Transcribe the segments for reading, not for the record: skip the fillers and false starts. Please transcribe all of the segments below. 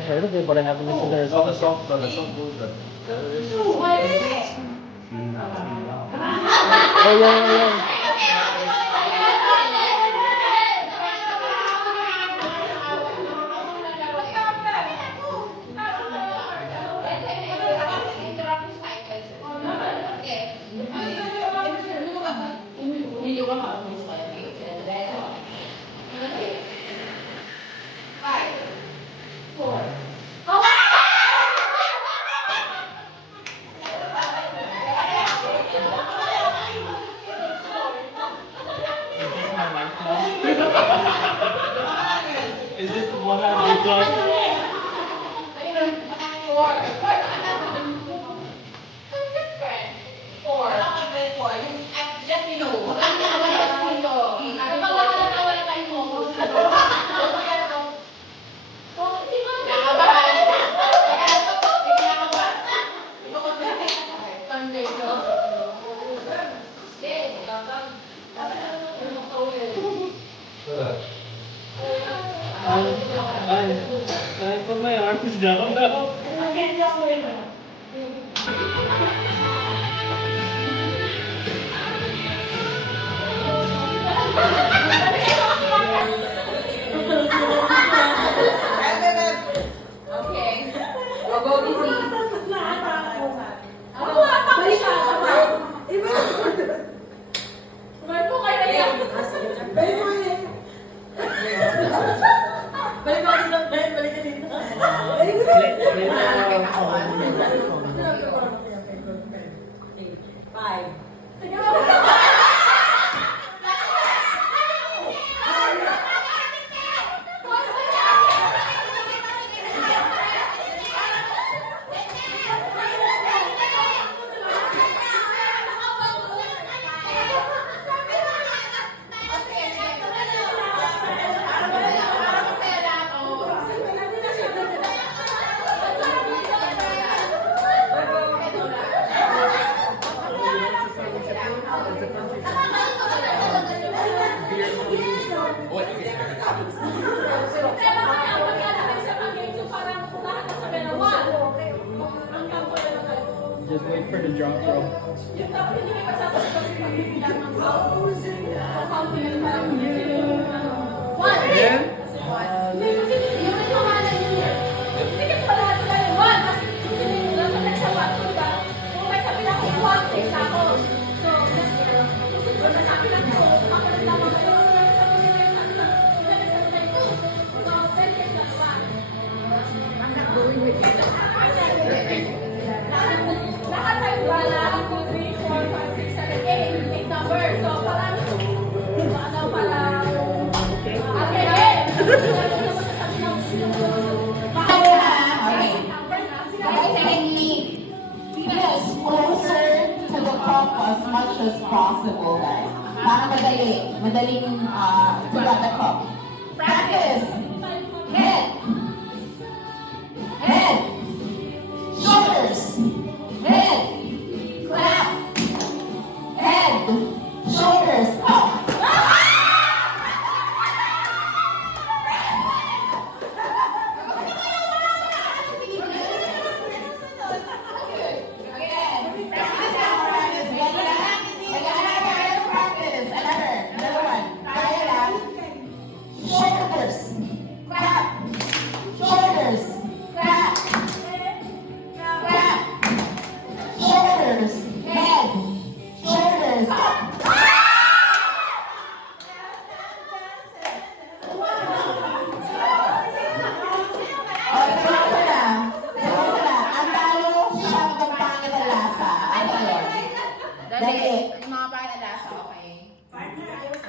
I've heard of it, but I haven't listened to their Oh, the songs. song, the song goes that. Oh, yeah. Is this 100 plus? I put my arms down now. Okay. We'll go busy. Just wait for the drum roll. As much as possible, guys. Para madaling to get the cup. Practice. Head. Head. Shoulders. Head. Clap. Head. Shoulders. Up.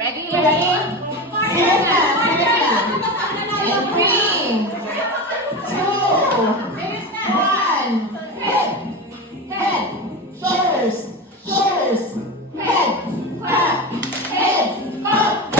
Ready? Ready? Serious na. In 3, 2, 1. Head. Head. Shoulders. Shoulders. Head. Clap. Head. Up.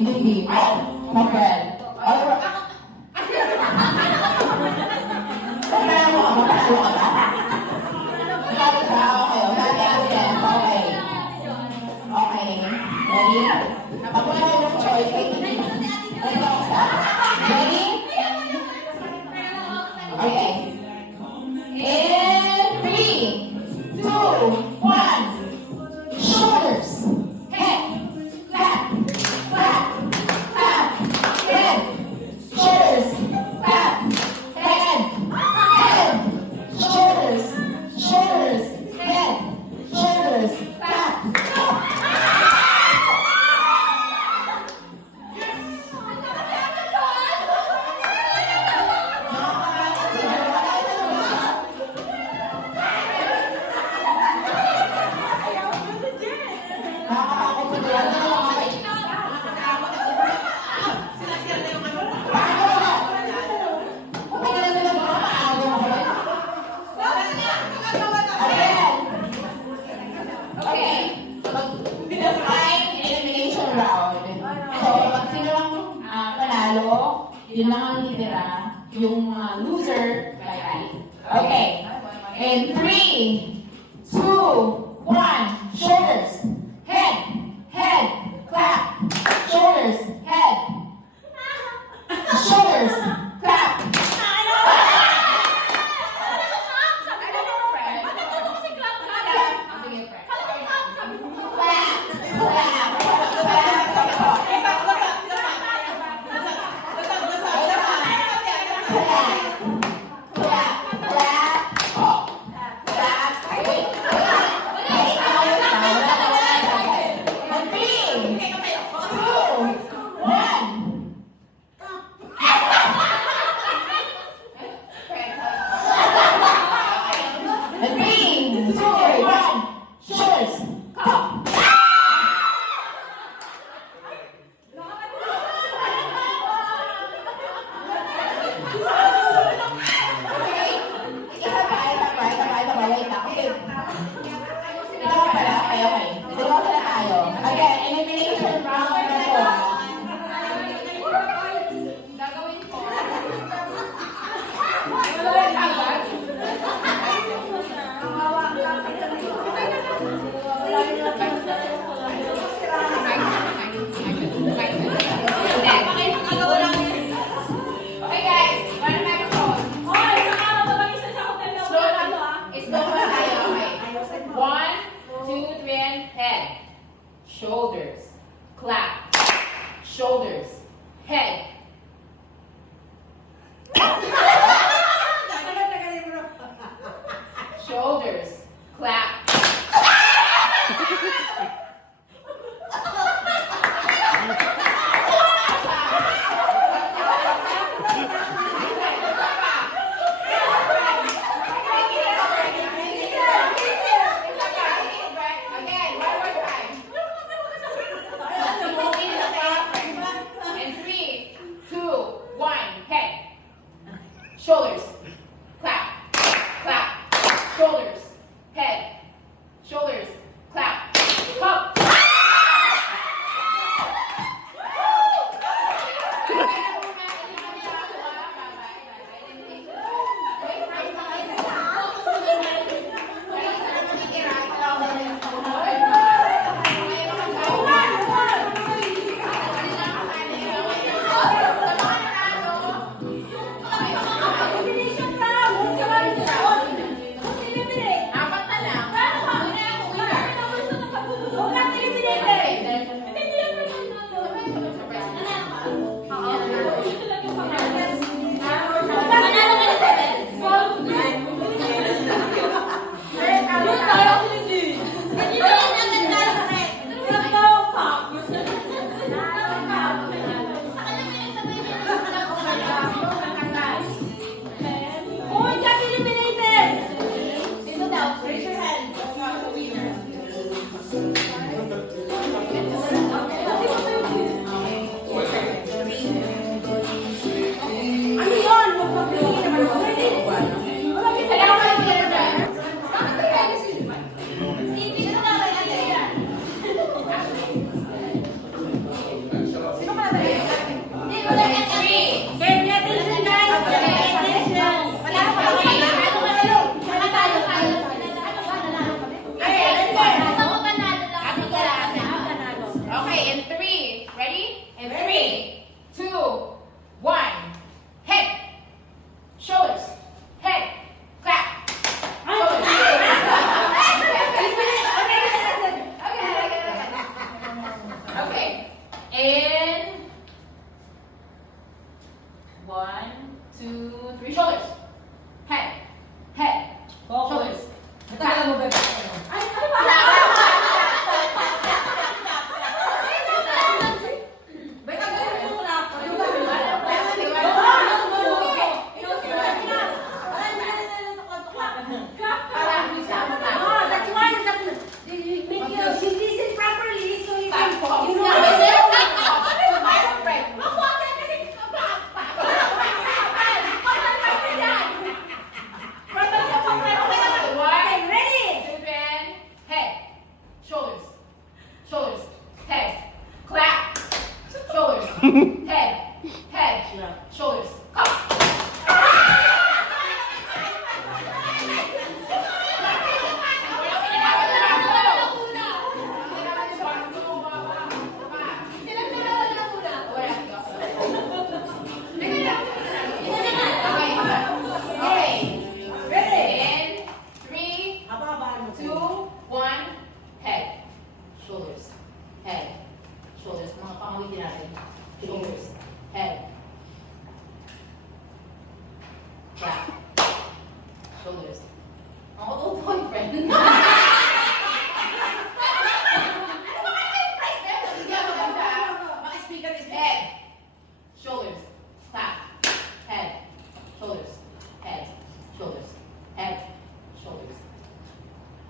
Hindi. Mabel. Magpapalo ka ba? Okay, okay. Okay. Ready? Ako na yung choice. Let's go. Ready? Okay. In 3, 2, 1. Shoulders. Head. Back. Back. Back. Head. Shoulders. Back. Head. Head. Shoulders. Shoulders. Head. Shoulders. Back. Nakakatakot sa dyan. Ano yung mga elimination round. So, pag sino lang panalo, yun lang ang litira. Yung loser, bye-bye. Okay. In 3, 2, 1. Shoulders. Head. Head. Clap. Shoulders. Head. Shoulders. Clap. Again, elimination round na po. Gagawin ko. Okay guys, one microphone. It's no more tayo, okay? 1, 2, 3, and head. Shoulders. Clap. Shoulders. Head. Shoulders. Clap. Again, one more time. And 3, Okay, in 3. Ready? In 3, 2, 1. Head. Shoulders. Head. Clap. Shoulders. Okay. In 1, 2, 3. Shoulders. Head. Head. Shoulders. Matagal mo ba? Ay, ano ba? Ba't ang ganun mo na? Clap. That's why you make you listen properly so you can Head, shoulders, come. In 3, 2, 1, head, shoulders, head, shoulders. Mga pangawitin natin. Shoulders, head, clap, shoulders. Ang ututoy, friend. Ano ba kayo yung price na yun? Hindi ako ganda. Maka-speaker is head, shoulders, clap, head, shoulders, head, shoulders, head, shoulders,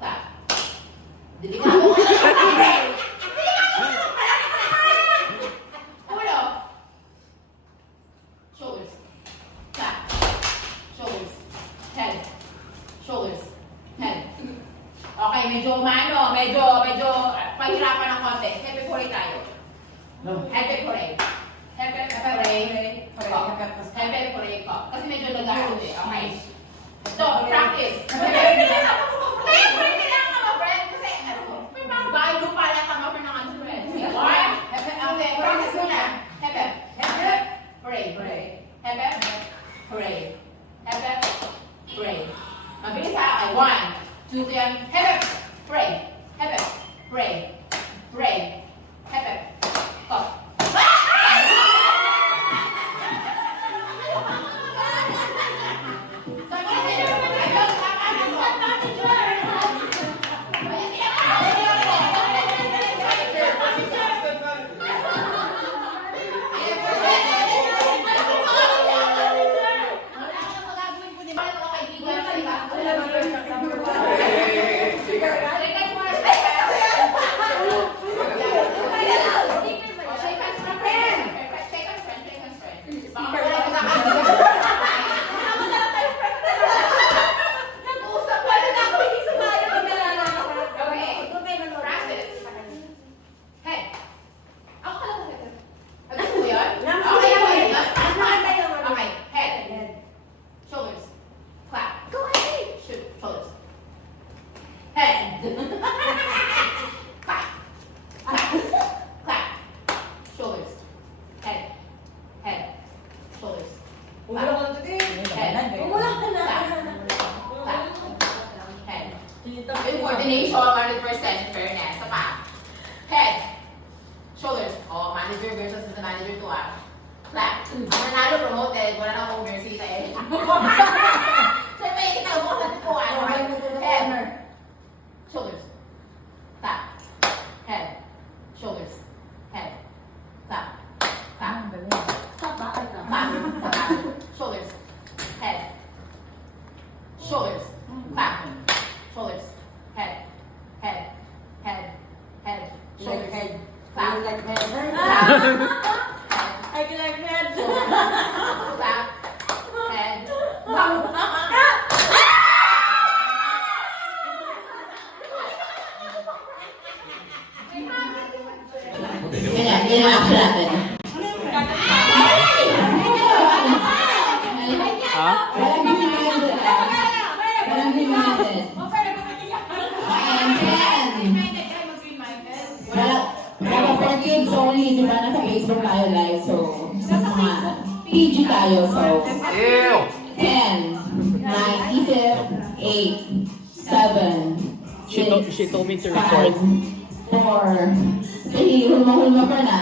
clap. Delikado ka na. Ulo. Shoulders, clap, shoulders, head, shoulders, head. Okay, medyo pahirapan ng konti. Happy puri tayo. Happy puri. Happy puri ko. Kasi medyo nag-aarot eh. Okay. So, practice. Kaya puri kailangan ka ma-friend. Kasi, may mga bahay lupa lang ka ma-friend ng ano friend. One. Okay, practice muna. Happy. Puri. Happy. Puri. Happy. Puri. Mabilis ha. Okay, 1, 2, 3. Happy. Puri. Happy. Puri. Puri. Happy. Go. Coordination, 100%, fairness. Sa pa. Head. Shoulders. Oh, manager versus the manager to ah. Clap. Ang nanalo promoted, wala na akong mercy sa eh. Siyempre, ikaw mo sa tupuan. Head. Shoulders. Clap. Head. Shoulders. Head. Clap. Clap. Clap. Clap. Shoulders. Head. Shoulders. Clap. Shoulders. Head. Head. Head. Head. Shoulders. Head. Clap. Like head. I can like head. Clap. Head. Clap. Ganyan ang action natin. Ha? Walang hinihingi. Walang hinihingi. Ayan, yan. Wala pa For kids only, di ba? Nasa Facebook tayo live. So, mga PG tayo. So, 10, 9, isip, 8, 7, She told me to record. 5, 4, 3, hulma-hulma pa na.